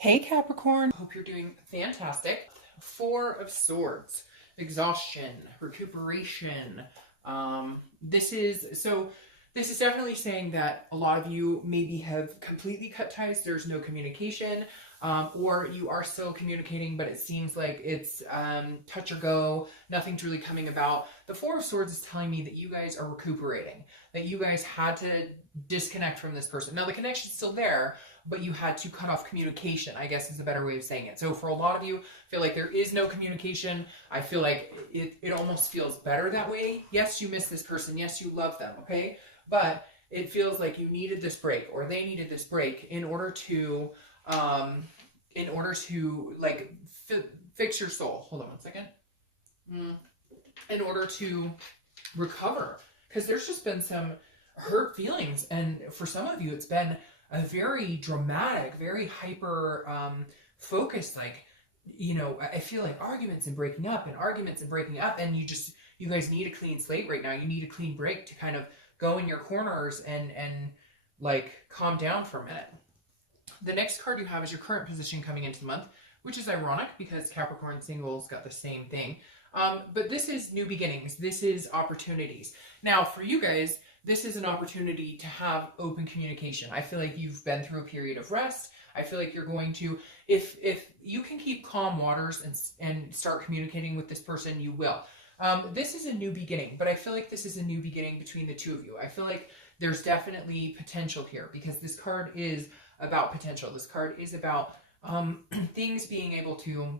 Hey Capricorn, hope you're doing fantastic. Four of Swords, exhaustion, recuperation. This is definitely saying that a lot of you maybe have completely cut ties. There's no communication, or you are still communicating, but it seems like it's touch or go. Nothing's really coming about. The Four of Swords is telling me that you guys are recuperating, that you guys had to disconnect from this person. Now the connection's still there, but you had to cut off communication, I guess is a better way of saying it. So for a lot of you, I feel like there is no communication. I feel like it almost feels better that way. Yes, you miss this person. Yes, you love them, okay? But it feels like you needed this break, or they needed this break in order to like fix your soul. Hold on one second. In order to recover, because there's just been some hurt feelings, and for some of you, it's been a very dramatic, very hyper focused, like, you know, I feel like arguments and breaking up, and you guys need a clean slate right now. You need a clean break to kind of go in your corners and like calm down for a minute. The next card you have is your current position coming into the month, which is ironic because Capricorn singles got the same thing. But this is new beginnings. This is opportunities. Now, for you guys, this is an opportunity to have open communication. I feel like you've been through a period of rest. I feel like you're going to, if you can keep calm waters and start communicating with this person, you will. This is a new beginning, but I feel like this is a new beginning between the two of you. I feel like there's definitely potential here because this card is about potential. This card is about things being able to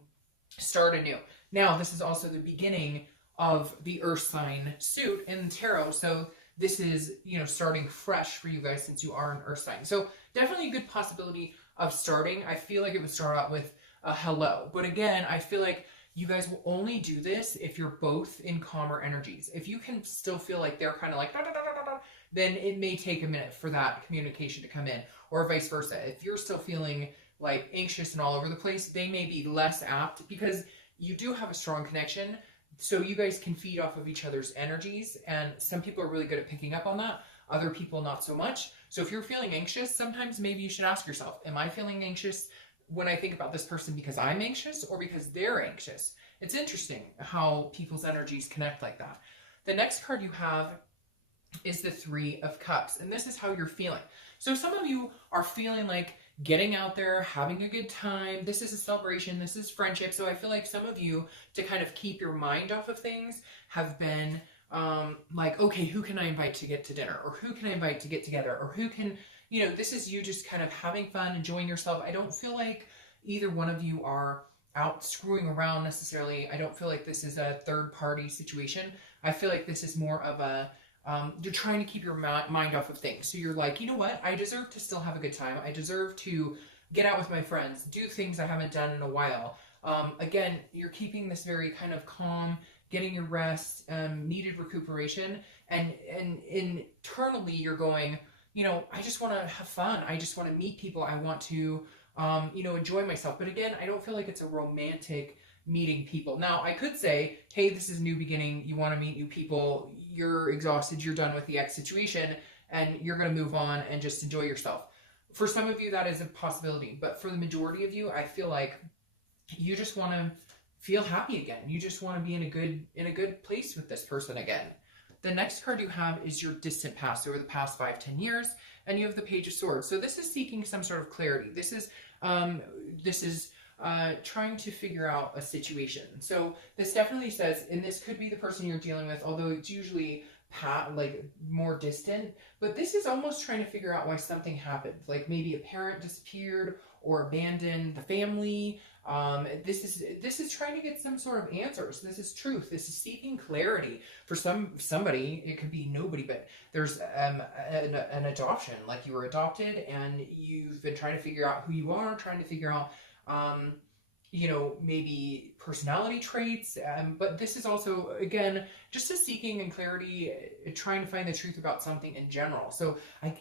start anew. Now, this is also the beginning of the Earth sign suit in tarot, so this is, you know, starting fresh for you guys since you are an Earth sign. So definitely a good possibility of starting. I feel like it would start out with a hello, but again, I feel like you guys will only do this if you're both in calmer energies. If you can still feel like they're kind of like da, da, da, da, da, then it may take a minute for that communication to come in, or vice versa. If you're still feeling like anxious and all over the place, they may be less apt because you do have a strong connection. So you guys can feed off of each other's energies, and some people are really good at picking up on that. Other people not so much. So if you're feeling anxious, sometimes maybe you should ask yourself, am I feeling anxious when I think about this person because I'm anxious or because they're anxious? It's interesting how people's energies connect like that. The next card you have is the Three of Cups, and this is how you're feeling. So some of you are feeling like getting out there, having a good time. This is a celebration. This is friendship. So I feel like some of you, to kind of keep your mind off of things, have been like, okay, who can I invite to get to dinner? Or who can I invite to get together? Or who can, you know, this is you just kind of having fun, enjoying yourself. I don't feel like either one of you are out screwing around necessarily. I don't feel like this is a third party situation. I feel like this is more of a, you're trying to keep your mind off of things. So you're like, you know what? I deserve to still have a good time. I deserve to get out with my friends, do things I haven't done in a while. Again, you're keeping this very kind of calm, getting your rest, needed recuperation. And internally you're going, you know, I just want to have fun. I just want to meet people. I want to, you know, enjoy myself. But again, I don't feel like it's a romantic meeting people. Now, I could say, hey, this is a new beginning. You want to meet new people. You're exhausted. You're done with the X situation, and you're going to move on and just enjoy yourself. For some of you, that is a possibility. But for the majority of you, I feel like you just want to feel happy again. You just want to be in a good place with this person again. The next card you have is your distant past, over the past 5-10 years, and you have the Page of Swords. So this is seeking some sort of clarity. This is trying to figure out a situation. So this definitely says, and this could be the person you're dealing with, although it's usually like more distant, but this is almost trying to figure out why something happened. Like maybe a parent disappeared or abandoned the family. This is trying to get some sort of answers. This is truth. This is seeking clarity. For somebody, it could be nobody, but there's an adoption, like you were adopted and you've been trying to figure out who you are, trying to figure out you know, maybe personality traits, but this is also, again, just a seeking and clarity, trying to find the truth about something in general. So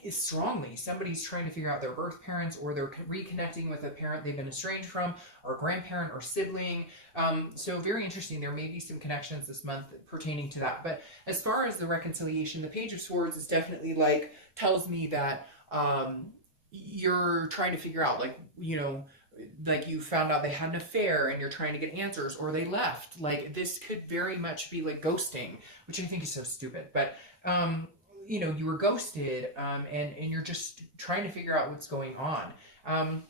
strongly, somebody's trying to figure out their birth parents, or they're reconnecting with a parent they've been estranged from, or grandparent or sibling. So very interesting. There may be some connections this month pertaining to that. But as far as the reconciliation, the Page of Swords is definitely like, tells me that you're trying to figure out, like, you know, like you found out they had an affair and you're trying to get answers, or they left. Like this could very much be like ghosting, which I think is so stupid. But you know, you were ghosted, and you're just trying to figure out what's going on.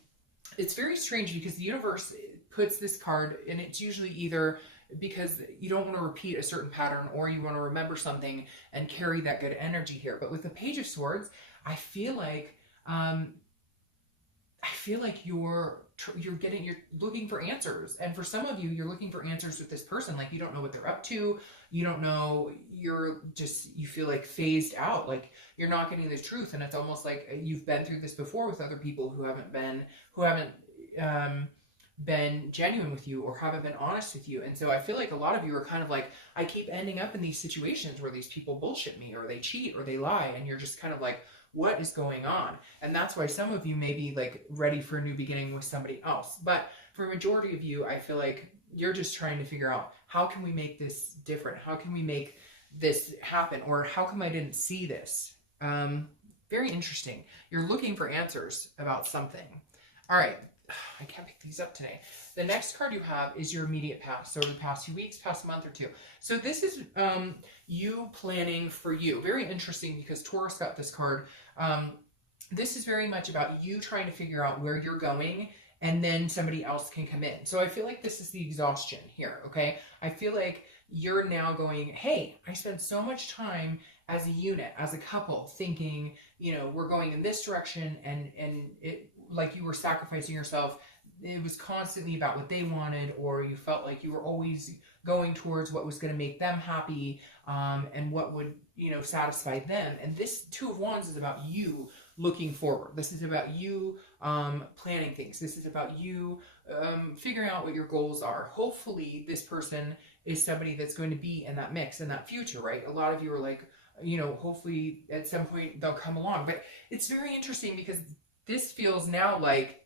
It's very strange because the universe puts this card, and it's usually either because you don't want to repeat a certain pattern, or you want to remember something and carry that good energy here. But with the Page of Swords, I feel like you're looking for answers, and for some of you, you're looking for answers with this person. Like you don't know what they're up to, you don't know, you feel like phased out, like you're not getting the truth, and it's almost like you've been through this before with other people who haven't been genuine with you or haven't been honest with you. And so I feel like a lot of you are kind of like, I keep ending up in these situations where these people bullshit me, or they cheat, or they lie, and you're just kind of like, what is going on? And that's why some of you may be like ready for a new beginning with somebody else. But for a majority of you, I feel like you're just trying to figure out, how can we make this different? How can we make this happen? Or how come I didn't see this? Very interesting. You're looking for answers about something. All right. I can't pick these up today. The next card you have is your immediate past. So the past few weeks, past month or two. So this is you planning for you. Very interesting because Taurus got this card. This is very much about you trying to figure out where you're going, and then somebody else can come in. So I feel like this is the exhaustion here, okay? I feel like you're now going, hey, I spent so much time as a unit, as a couple, thinking, you know, we're going in this direction, and it, like you were sacrificing yourself. It was constantly about what they wanted, or you felt like you were always going towards what was going to make them happy, and what would, you know, satisfy them. And this Two of Wands is about you looking forward. This is about you planning things. This is about you figuring out what your goals are. Hopefully this person is somebody that's going to be in that mix, in that future, right? A lot of you are like, you know, hopefully at some point they'll come along. But it's very interesting because this feels now like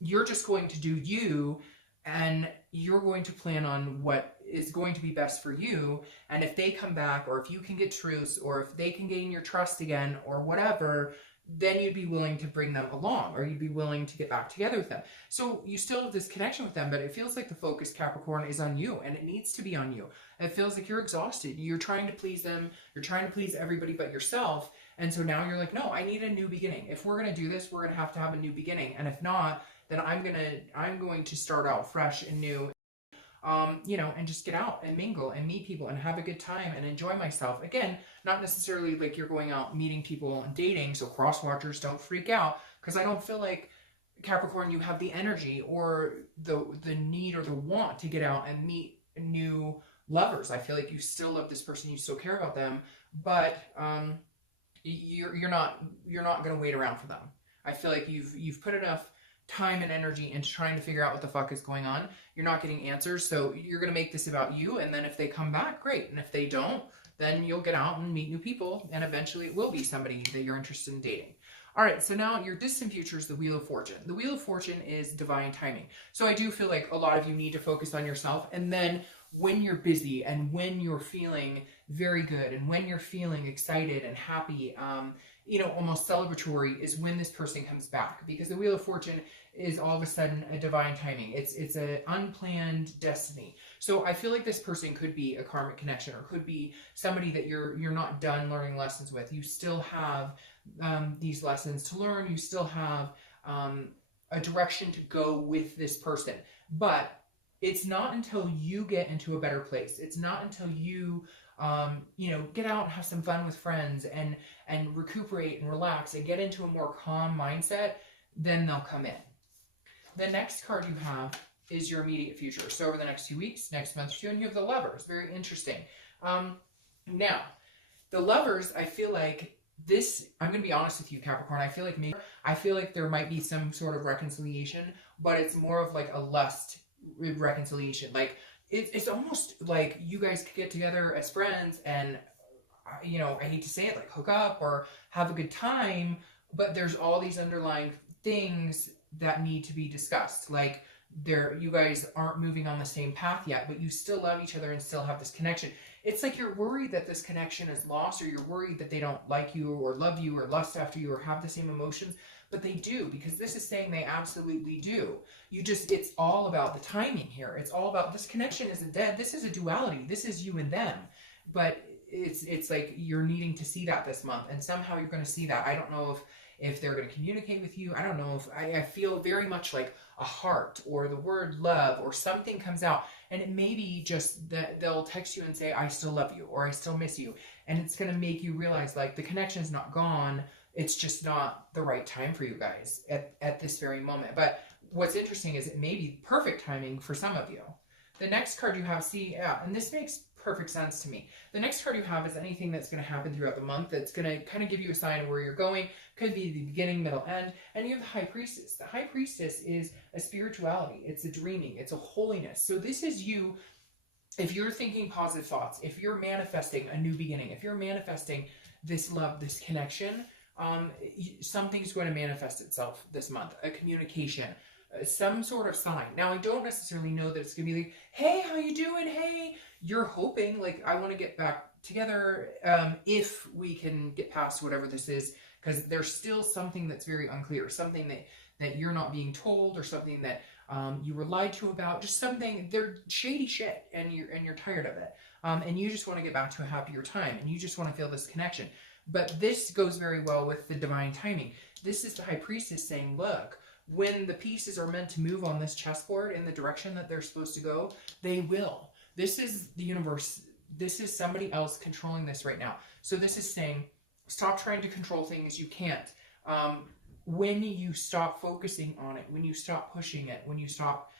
you're just going to do you, and you're going to plan on what is going to be best for you. And if they come back, or if you can get truths, or if they can gain your trust again, or whatever, then you'd be willing to bring them along, or you'd be willing to get back together with them. So you still have this connection with them, but it feels like the focus, Capricorn, is on you, and it needs to be on you. It feels like you're exhausted. You're trying to please them. You're trying to please everybody but yourself. And so now you're like, no, I need a new beginning. If we're going to do this, we're going to have a new beginning. And if not, then I'm going to start out fresh and new, you know, and just get out and mingle and meet people and have a good time and enjoy myself. Again, not necessarily like you're going out meeting people and dating. So cross watchers, don't freak out, because I don't feel like, Capricorn, you have the energy or the need or the want to get out and meet new lovers. I feel like you still love this person, you still care about them, but you're not going to wait around for them. I feel like you've put enough time and energy into trying to figure out what the fuck is going on. You're not getting answers, so you're going to make this about you, and then if they come back, great. And if they don't, then you'll get out and meet new people, and eventually it will be somebody that you're interested in dating. All right, so now your distant future is the Wheel of Fortune. The Wheel of Fortune is divine timing. So I do feel like a lot of you need to focus on yourself, and then when you're busy and when you're feeling very good and when you're feeling excited and happy, you know, almost celebratory, is when this person comes back, because the Wheel of Fortune is all of a sudden a divine timing. It's an unplanned destiny. So I feel like this person could be a karmic connection, or could be somebody that you're not done learning lessons with. You still have these lessons to learn. You still have a direction to go with this person, but it's not until you get into a better place. It's not until you you know, get out and have some fun with friends and recuperate and relax and get into a more calm mindset, then they'll come in. The next card you have is your immediate future. So over the next few weeks, next month or two, and you have the Lovers. Very interesting. Now, the Lovers, I feel like this, I'm going to be honest with you, Capricorn, I feel like there might be some sort of reconciliation, but it's more of like a lust reconciliation. Like, it's almost like you guys could get together as friends and, you know, I hate to say it, like hook up or have a good time, but there's all these underlying things that need to be discussed. Like, you guys aren't moving on the same path yet, but you still love each other and still have this connection. It's like you're worried that this connection is lost, or you're worried that they don't like you or love you or lust after you or have the same emotions, but they do, because this is saying they absolutely do. It's all about the timing here. It's all about, this connection isn't dead. This is a duality. This is you and them. But it's like you're needing to see that this month, and somehow you're going to see that. I don't know if they're going to communicate with you. I don't know if I feel very much like a heart or the word love or something comes out, and it may be just that they'll text you and say, I still love you, or I still miss you. And it's going to make you realize like the connection's not gone. It's just not the right time for you guys at this very moment. But what's interesting is it may be perfect timing for some of you. The next card you have, see, yeah, and this makes perfect sense to me. The next card you have is anything that's going to happen throughout the month that's going to kind of give you a sign of where you're going. Could be the beginning, middle, end. And you have the High Priestess. The High Priestess is a spirituality. It's a dreaming. It's a holiness. So this is you, if you're thinking positive thoughts, if you're manifesting a new beginning, if you're manifesting this love, this connection, something's going to manifest itself this month. A communication, some sort of sign. Now, I don't necessarily know that it's going to be like, hey, how you doing? Hey, you're hoping, like, I want to get back together if we can get past whatever this is, because there's still something that's very unclear, something that you're not being told, or something that you were lied to about, just something, they're shady shit, and you're tired of it. And you just want to get back to a happier time, and you just want to feel this connection. But this goes very well with the divine timing. This is the High Priestess saying, look, when the pieces are meant to move on this chessboard in the direction that they're supposed to go, they will. This is the universe. This is somebody else controlling this right now. So this is saying, stop trying to control things you can't. When you stop focusing on it, when you stop pushing it, when you stop,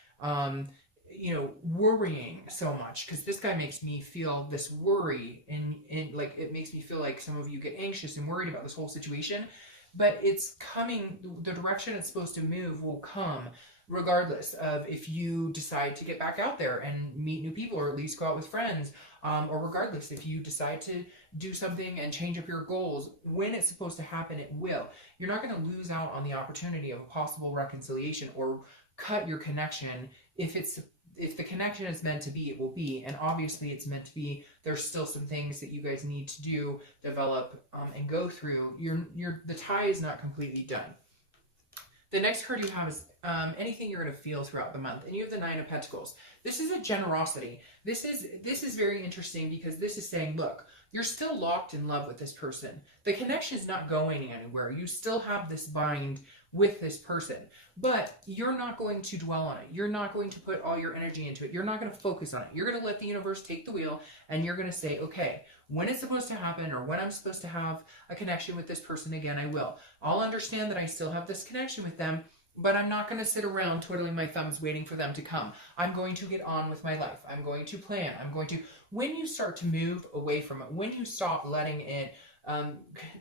worrying so much, because this guy makes me feel this worry, and like, it makes me feel like some of you get anxious and worried about this whole situation. But it's coming, the direction it's supposed to move will come regardless of if you decide to get back out there and meet new people, or at least go out with friends, or regardless if you decide to do something and change up your goals. When it's supposed to happen, it will. You're not going to lose out on the opportunity of a possible reconciliation or cut your connection. If the connection is meant to be, it will be. And obviously it's meant to be. There's still some things that you guys need to do, develop, and go through. The tie is not completely done. The next card you have is anything you're going to feel throughout the month. And you have the Nine of Pentacles. This is a generosity. This is very interesting, because this is saying, look, you're still locked in love with this person. The connection is not going anywhere. You still have this bind with this person, but you're not going to dwell on it. You're not going to put all your energy into it. You're not going to focus on it. You're going to let the universe take the wheel, and you're going to say, okay, when it's supposed to happen, or when I'm supposed to have a connection with this person again, I will. I'll understand that I still have this connection with them, but I'm not going to sit around twiddling my thumbs waiting for them to come. I'm going to get on with my life. I'm going to plan. When you start to move away from it, when you stop letting it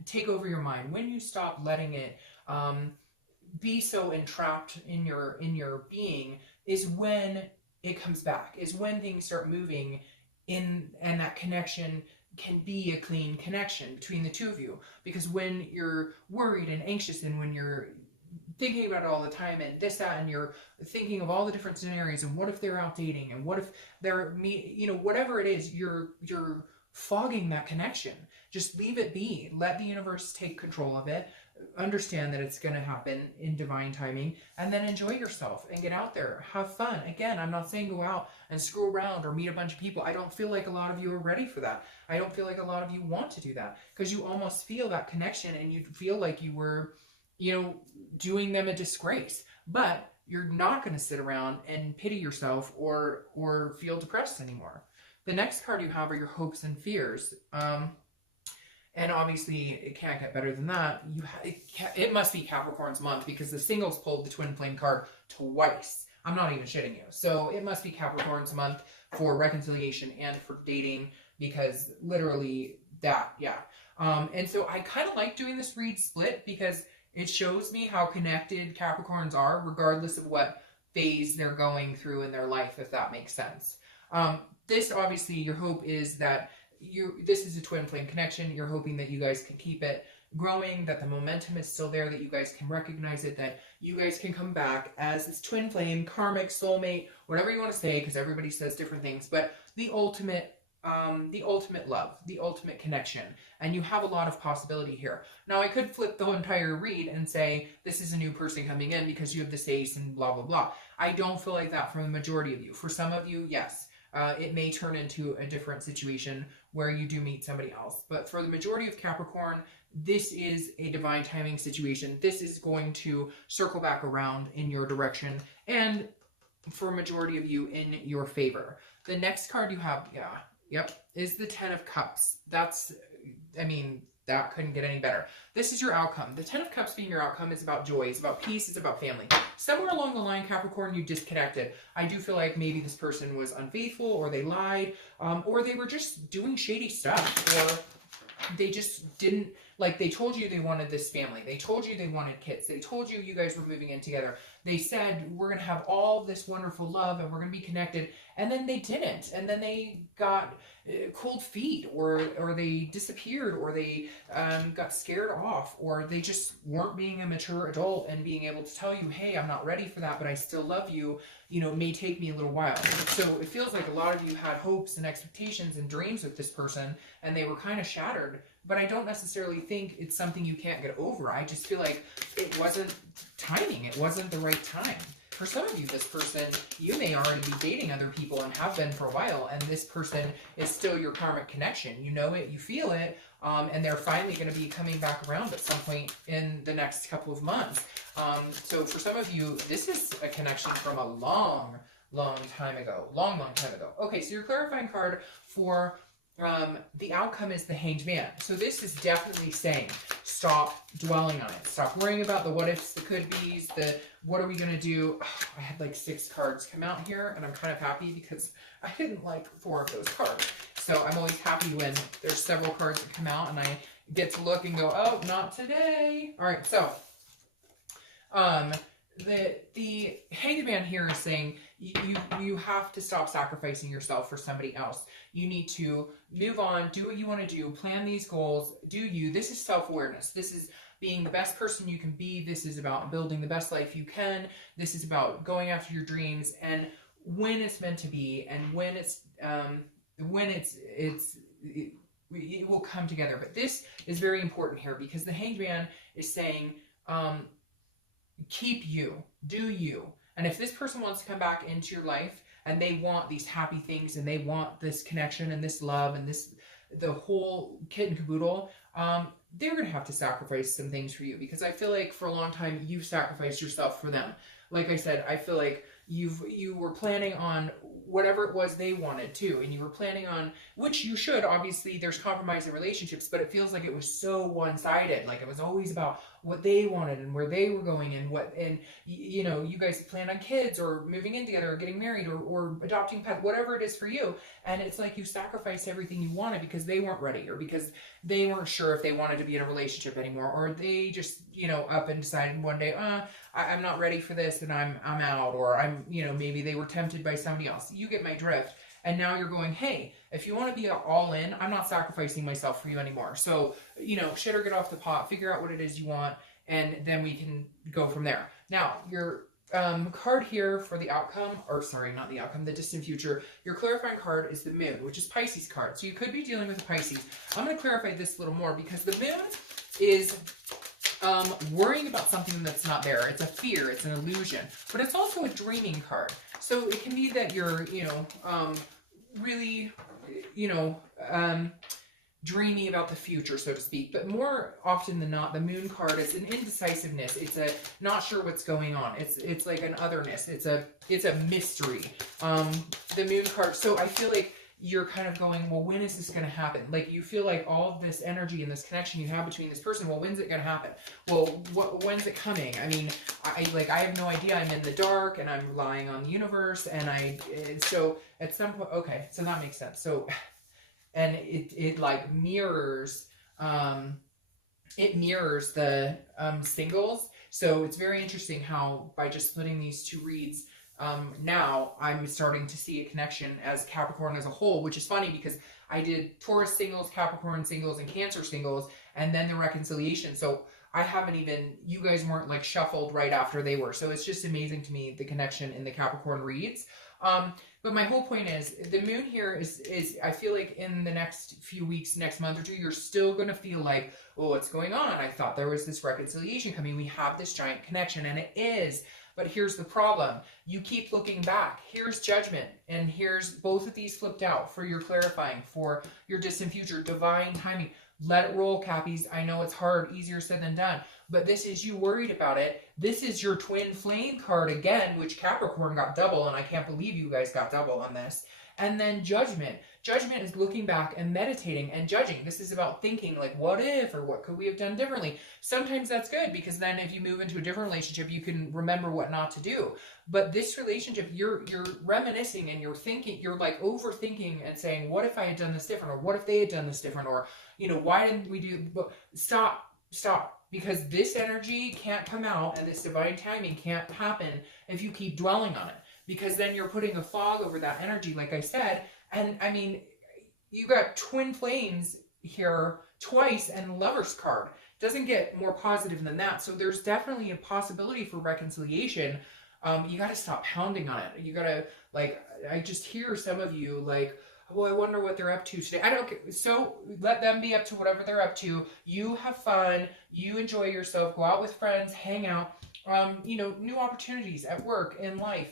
take over your mind, when you stop letting it be so entrapped in your being, is when it comes back, is when things start moving in, and that connection can be a clean connection between the two of you. Because when you're worried and anxious, and when you're thinking about it all the time, and this, that, and you're thinking of all the different scenarios, and what if they're out dating, and what if they're whatever it is, you're fogging that connection. Just leave it be. Let the universe take control of it. Understand that it's going to happen in divine timing, and then enjoy yourself and get out there. Have fun. Again, I'm not saying go out and screw around or meet a bunch of people. I don't feel like a lot of you are ready for that. I don't feel like a lot of you want to do that, because you almost feel that connection, and you feel like you were, doing them a disgrace. But you're not going to sit around and pity yourself or feel depressed anymore. The next card you have are your hopes and fears. And obviously, it can't get better than that. It must be Capricorn's month, because the singles pulled the twin flame card twice. I'm not even shitting you. So it must be Capricorn's month for reconciliation and for dating, because literally that, yeah. And so I kind of like doing this read split, because it shows me how connected Capricorns are, regardless of what phase they're going through in their life, if that makes sense. This, obviously, your hope is that this is a twin flame connection. You're hoping that you guys can keep it growing, that the momentum is still there, that you guys can recognize it, that you guys can come back as this twin flame, karmic, soulmate, whatever you want to say, because everybody says different things. But the ultimate the ultimate love, the ultimate connection, and you have a lot of possibility here. Now, I could flip the entire read and say this is a new person coming in because you have this ace and blah blah blah. I don't feel like that from the majority of you. For some of you, yes, it may turn into a different situation where you do meet somebody else. But for the majority of Capricorn, this is a divine timing situation. This is going to circle back around in your direction, and for a majority of you, in your favor. The next card you have, is the Ten of Cups. That's, I mean, that couldn't get any better. This is your outcome. The Ten of Cups being your outcome is about joy, it's about peace, it's about family. Somewhere along the line, Capricorn, you disconnected. I do feel like maybe this person was unfaithful, or they lied, or they were just doing shady stuff, or they just didn't, like, they told you they wanted this family. They told you they wanted kids. They told you you guys were moving in together. They said, we're going to have all this wonderful love and we're going to be connected. And then they didn't. And then they got cold feet, or they disappeared, or they got scared off, or they just weren't being a mature adult and being able to tell you, hey, I'm not ready for that, but I still love you. You know, it may take me a little while. So it feels like a lot of you had hopes and expectations and dreams with this person, and they were kind of shattered. But I don't necessarily think it's something you can't get over. I just feel like it wasn't timing. It wasn't the right time. For some of you, this person, you may already be dating other people and have been for a while, and this person is still your karmic connection. You know it, you feel it, and they're finally going to be coming back around at some point in the next couple of months. So for some of you, this is a connection from a long time ago. Long time ago. Okay, so your clarifying card for the outcome is the Hanged Man. So this is definitely saying, stop dwelling on it. Stop worrying about the what ifs, the could be's, the what are we going to do. Oh, I had like 6 cards come out here, and I'm kind of happy because I didn't like 4 of those cards. So I'm always happy when there's several cards that come out and I get to look and go, oh, not today. All right, so the Hanged Man here is saying you have to stop sacrificing yourself for somebody else. You need to move on, do what you want to do, plan these goals, do you. This is self-awareness. This is being the best person you can be. This is about building the best life you can. This is about going after your dreams, and when it's meant to be, and when it will come together. But this is very important here because the Hanged Man is saying, keep you, do you. And if this person wants to come back into your life and they want these happy things and they want this connection and this love and the whole kit and caboodle, they're going to have to sacrifice some things for you, because I feel like for a long time you've sacrificed yourself for them. Like I said, I feel like you were planning on whatever it was they wanted too, and you were planning on, which you should, obviously there's compromise in relationships, but it feels like it was so one-sided. Like it was always about what they wanted and where they were going, and you know, you guys planned on kids or moving in together or getting married or adopting pets, whatever it is for you, and it's like you sacrificed everything you wanted because they weren't ready, or because they weren't sure if they wanted to be in a relationship anymore, or they just, you know, up and decided one day, I'm not ready for this and I'm out, or I'm, you know, maybe they were tempted by somebody else. You get my drift. And now you're going, hey, if you want to be all in, I'm not sacrificing myself for you anymore. So, you know, shit or get off the pot, figure out what it is you want, and then we can go from there. Now, your card here for the outcome, or sorry, not the outcome, the distant future, your clarifying card is the Moon, which is Pisces card. So you could be dealing with a Pisces. I'm going to clarify this a little more because the Moon is worrying about something that's not there. It's a fear, it's an illusion, but it's also a dreaming card. So it can be that you're, you know, really, you know, dreamy about the future, so to speak. But more often than not, the Moon card is an indecisiveness. It's a not sure what's going on. It's like an otherness. It's a mystery. The Moon card. So I feel like you're kind of going, well, when is this going to happen? Like you feel like all of this energy and this connection you have between this person, well, when's it going to happen? Well, when's it coming? I mean, I have no idea. I'm in the dark and I'm relying on the universe, and so at some point, okay, so that makes sense. So, and it like mirrors, the singles. So it's very interesting how by just putting these two reads, now I'm starting to see a connection as Capricorn as a whole, which is funny because I did Taurus singles, Capricorn singles, and Cancer singles, and then the reconciliation. So I haven't even, you guys weren't like shuffled right after they were. So it's just amazing to me, the connection in the Capricorn reads. But my whole point is the moon here is I feel like in the next few weeks, next month or two, you're still going to feel like, oh, what's going on? I thought there was this reconciliation coming. We have this giant connection, and it is. But here's the problem. You keep looking back. Here's judgment, and here's both of these flipped out for your clarifying, for your distant future, divine timing. Let it roll, Cappies. I know it's hard, easier said than done, but this is you worried about it. This is your twin flame card again, which Capricorn got double, and I can't believe you guys got double on this. And then judgment. Judgment is looking back and meditating and judging. This is about thinking like, what if, or what could we have done differently? Sometimes that's good, because then if you move into a different relationship, you can remember what not to do. But this relationship, you're reminiscing and you're thinking, you're like overthinking and saying, what if I had done this different? Or what if they had done this different? Or, you know, why didn't we do, stop. Because this energy can't come out and this divine timing can't happen if you keep dwelling on it. Because then you're putting a fog over that energy, like I said. And I mean, you got twin flames here twice and Lover's card. Doesn't get more positive than that. So there's definitely a possibility for reconciliation. You got to stop pounding on it. You got to, like, I just hear some of you like, well, I wonder what they're up to today. I don't care. So let them be up to whatever they're up to. You have fun. You enjoy yourself. Go out with friends. Hang out. You know, new opportunities at work, in life,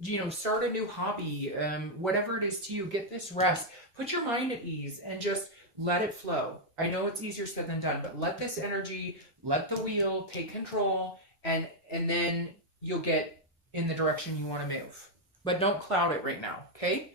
you know, start a new hobby, whatever it is to you. Get this rest. Put your mind at ease and just let it flow. I know it's easier said than done, but let this energy, let the wheel take control, and then you'll get in the direction you want to move. But don't cloud it right now, okay?